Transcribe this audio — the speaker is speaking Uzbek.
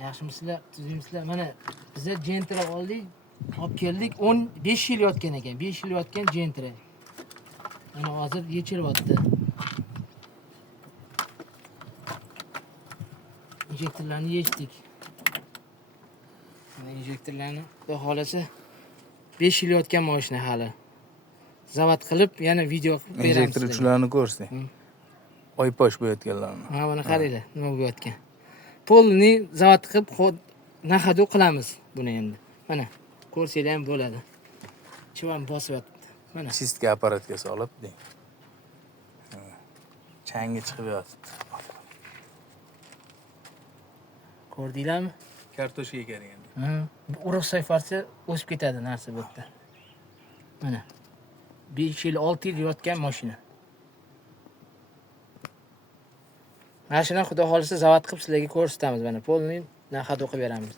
Yaxshimisizlar, tuzimsizlar. Mana biza Gentra oldik, olib keldik. 15 yil yotgan ekan. 5 yil yotgan Gentra. Mana hozir yechilyapti. Injektorlarni yechdik. Mana injektorlarni xudo xolasa 5 yil yotgan mashina hali. Zavod qilib, yana video qilib beramiz. Injektor uchularni ko'rsang. Oyposh bo'yatganlarni. Ha, mana qaranglar, nima bo'layotgan. Polni zavod qilib, nahado qilamiz buni endi. Mana ko'rsanglar ham bo'ladi. Chivan bosib yotibdi. Mana Sistga apparatga solib deng. Changi chiqib yotibdi. ko'rdinglarmi? Kartoshka ekan. Ha, urug' sayfarsa o'sib ketadi narsa bu yerda. Mana 5 yil, 6 yil yotgan mashina. Mashina xudo xolisa zavod qilib sizlarga ko'rsatamiz. Mana polni nahado qilib beramiz.